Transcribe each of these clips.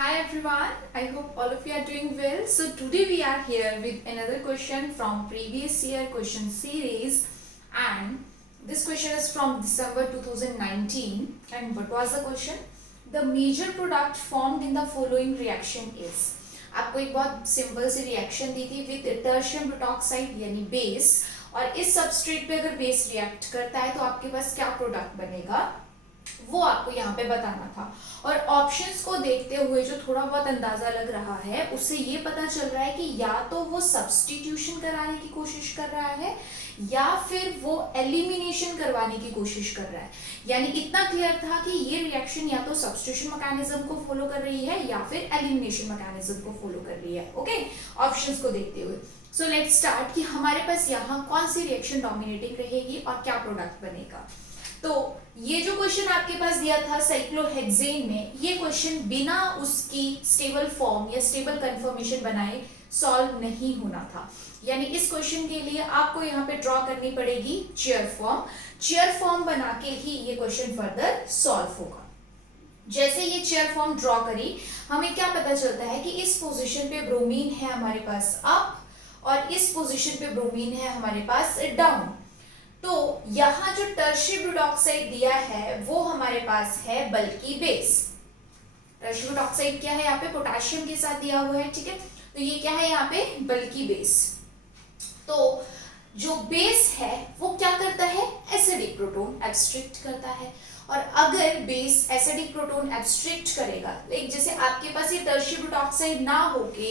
Hi everyone, I hope all of you are doing well. So today we are here with another question from previous year question series, and this question is from December 2019. And what was the question? The major product formed in the following reaction is. आपको एक बहुत simple सी reaction दी थी with टर्शियम butoxide यानी base, और इस substrate पे अगर base react करता है तो आपके पास क्या प्रोडक्ट बनेगा वो आपको यहाँ पे बताना था। और ऑप्शंस को देखते हुए जो थोड़ा बहुत अंदाजा लग रहा है उससे ये पता चल रहा है कि या तो वो सब्स्टिट्यूशन कराने की कोशिश कर रहा है या फिर वो एलिमिनेशन करवाने की कोशिश कर रहा है। यानी इतना क्लियर था कि ये रिएक्शन या तो सब्स्टिट्यूशन मैकेनिज्म को फॉलो कर रही है या फिर एलिमिनेशन मैकेनिज्म को फॉलो कर रही है। ओके, ऑप्शंस को देखते हुए सो लेट्स स्टार्ट कि हमारे पास यहाँ कौन सी रिएक्शन डोमिनेटिंग रहेगी और क्या प्रोडक्ट बनेगा। तो ये जो क्वेश्चन आपके पास दिया था साइक्लोहेक्सेन में, ये क्वेश्चन बिना उसकी स्टेबल फॉर्म या स्टेबल कंफर्मेशन बनाए सॉल्व नहीं होना था। यानी इस क्वेश्चन के लिए आपको यहाँ पे ड्रॉ करनी पड़ेगी चेयर फॉर्म। चेयर फॉर्म बना के ही ये क्वेश्चन फर्दर सॉल्व होगा। जैसे ये चेयर फॉर्म ड्रॉ करी, हमें क्या पता चलता है कि इस पोजीशन पे ब्रोमीन है हमारे पास अप और इस पोजीशन पे ब्रोमीन है हमारे पास डाउन। तो यहाँ जो टर्शियम ब्यूटॉक्साइड दिया है वो हमारे पास है बल्कि बेस। टर्शियम ब्यूटॉक्साइड क्या है यहाँ पे पोटेशियम के साथ दिया हुआ है, ठीक है। तो ये क्या है यहाँ पे बल्कि बेस। तो जो बेस है वो क्या करता है, एसिडिक प्रोटॉन एब्स्ट्रैक्ट करता है। और अगर बेस एसिडिक प्रोटॉन एब्स्ट्रैक्ट करेगा, लाइक जैसे आपके पास ये टर्शियम ब्यूटॉक्साइड ना होके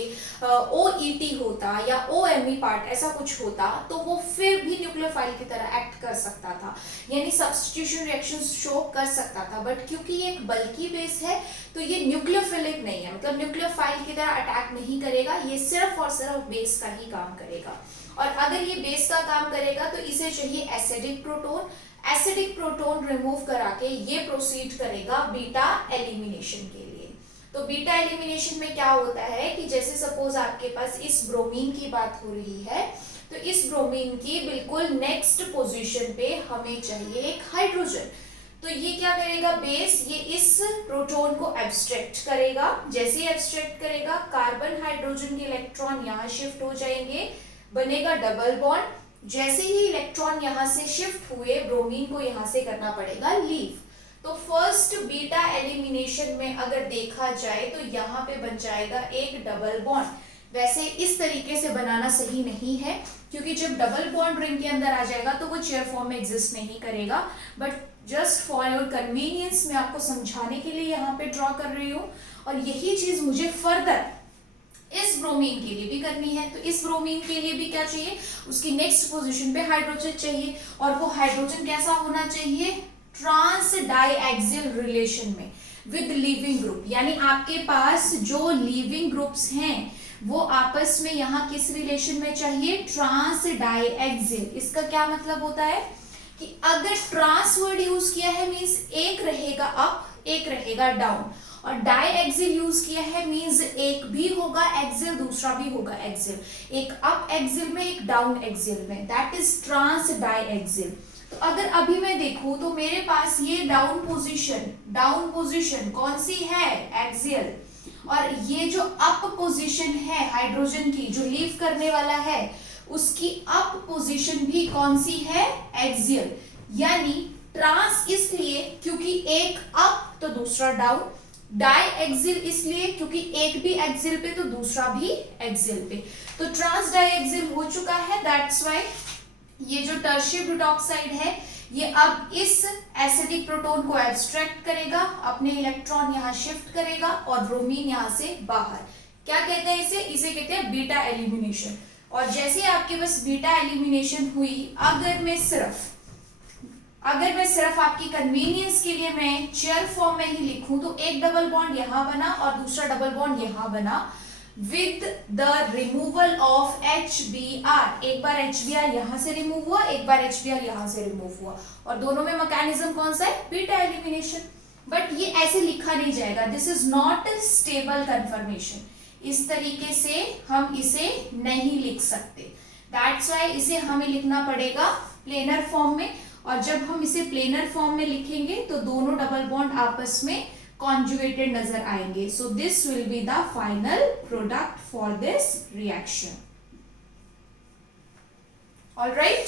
OET होता या OMe पार्ट ऐसा कुछ होता तो वो फिर भी न्यूक्लियोफाइल की तरह एक्ट कर सकता था, यानी सब्स्टिट्यूशन रिएक्शन शो कर सकता था। बट क्योंकि ये एक बल्कि बेस है तो ये न्यूक्लियोफिलिक नहीं है, मतलब न्यूक्लियोफाइल की तरह अटैक नहीं करेगा, ये सिर्फ और सिर्फ बेस का ही काम करेगा। और अगर ये बेस का काम करेगा तो इसे चाहिए acidic proton. Acidic proton remove करा के ये प्रोसीड करेगा बीटा एलिमिनेशन के लिए। तो बीटा एलिमिनेशन में क्या होता है कि जैसे सपोज आपके पास इस ब्रोमीन की बात हो रही है तो इस ब्रोमीन की बिल्कुल नेक्स्ट पोजीशन पे हमें चाहिए एक हाइड्रोजन। तो ये क्या करेगा बेस, ये इस प्रोटॉन को एब्स्ट्रैक्ट करेगा। जैसे ही एब्स्ट्रैक्ट करेगा कार्बन हाइड्रोजन के इलेक्ट्रॉन यहाँ शिफ्ट हो जाएंगे, बनेगा डबल बॉन्ड। जैसे ही इलेक्ट्रॉन यहाँ से शिफ्ट हुए ब्रोमीन को यहाँ से करना पड़ेगा लीव। तो फर्स्ट बीटा एलिमिनेशन में अगर देखा जाए तो यहाँ पे बन जाएगा एक डबल बॉन्ड। वैसे इस तरीके से बनाना सही नहीं है क्योंकि जब डबल बॉन्ड रिंग के अंदर आ जाएगा तो वो चेयर फॉर्म में एग्जिस्ट नहीं करेगा। But just for your convenience मैं आपको समझाने के लिए यहाँ पे ड्रॉ कर रही हूँ। और यही चीज मुझे फर्दर इस ब्रोमीन के लिए भी करनी है। तो इस ब्रोमीन के लिए भी क्या चाहिए, उसकी नेक्स्ट पोजीशन पे हाइड्रोजन चाहिए। और वो हाइड्रोजन कैसा होना चाहिए, ट्रांस डाइएक्सियल रिलेशन में विद लीविंग ग्रुप। यानी आपके पास जो लीविंग ग्रुप्स हैं वो आपस में यहाँ किस रिलेशन में चाहिए, ट्रांस डाइएक्सियल। इसका क्या मतलब होता है कि अगर ट्रांस वर्ड यूज किया है मींस एक रहेगा अप एक रहेगा डाउन, और डाइएक्सियल यूज किया है मींस एक भी होगा एक्सियल दूसरा भी होगा एक्सियल, एक अप एक्सियल में एक डाउन एक्सियल में, दैट इज ट्रांस डाइएक्सियल। तो अगर अभी मैं देखूं तो मेरे पास ये डाउन पोजीशन कौन सी है, एक्सियल। और ये जो अप पोजीशन है हाइड्रोजन की जो लीव करने वाला है उसकी अप पोजीशन भी कौन सी है, एक्सियल। यानी ट्रांस इसलिए क्योंकि एक अप तो दूसरा डाउन, डाइएक्सियल इसलिए क्योंकि एक भी एक्सियल पे तो दूसरा भी एक्सियल पे। तो ट्रांस डाइएक्सियल हो चुका है, दैट्स व्हाई ये जो टर्शियम ब्यूटॉक्साइड है ये अब इस एसिडिक प्रोटॉन को एब्स्ट्रैक्ट करेगा, अपने इलेक्ट्रॉन यहाँ शिफ्ट करेगा और ब्रोमीन यहाँ से बाहर। क्या कहते हैं इसे कहते हैं बीटा एलिमिनेशन। और जैसे आपके पास बीटा एलिमिनेशन हुई, अगर मैं सिर्फ आपकी कन्वीनियंस के लिए मैं चेयर फॉर्म में ही लिखूं तो एक डबल बॉन्ड यहां बना और दूसरा डबल बॉन्ड यहां बना with the removal of HBr। एक बार HBr यहां से रिमूव हुआ, एक बार HBr यहां से रिमूव हुआ, और दोनों में मैकेनिज्म कौन सा है, बीटा एलिमिनेशन। बट ये ऐसे लिखा नहीं जाएगा, this is not stable confirmation. इस तरीके से हम इसे नहीं लिख सकते, दैट्स व्हाई इसे हमें लिखना पड़ेगा प्लेनर फॉर्म में। और जब हम इसे प्लेनर फॉर्म में लिखेंगे तो दोनों डबल बॉन्ड आपस में कॉन्जुगेटेड नजर आएंगे. So this will be the final product for this reaction. Alright,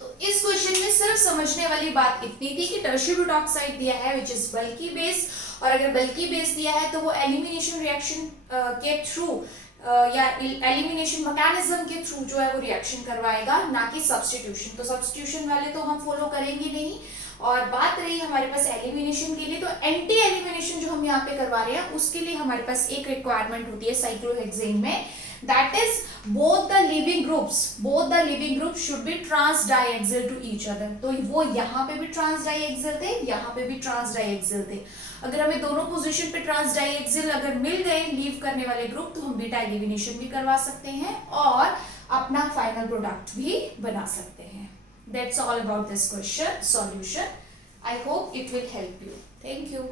तो इस क्वेश्चन में सिर्फ समझने वाली बात इतनी थी कि टर्शियरी ब्यूटॉक्साइड दिया है विच इज बल्की बेस, और अगर बल्की बेस दिया है तो वो एलिमिनेशन रिएक्शन के थ्रू या एलिमिनेशन मैकेनिज्म के थ्रू जो है वो रिएक्शन करवाएगा, ना कि सब्स्टिट्यूशन. तो सब्स्टिट्यूशन वाले तो हम फॉलो करेंगे नहीं. और बात रही हमारे पास एलिमिनेशन के लिए, तो एंटी एलिमिनेशन जो हम यहाँ पे करवा रहे हैं उसके लिए हमारे पास एक रिक्वायरमेंट होती है साइक्लोहेक्सेन में, that is both the living groups should be trans diaxial to each other. तो वो यहाँ पे भी trans diaxial थे, यहाँ पे भी trans diaxial थे. अगर हमें दोनों पोजीशन पे ट्रांस डाइएक्सियल अगर मिल गए लीव करने वाले ग्रुप, तो हम बीटा एलिमिनेशन भी करवा सकते हैं और अपना फाइनल प्रोडक्ट भी बना सकते हैं. That's all about this question solution. I hope it will help you. Thank you.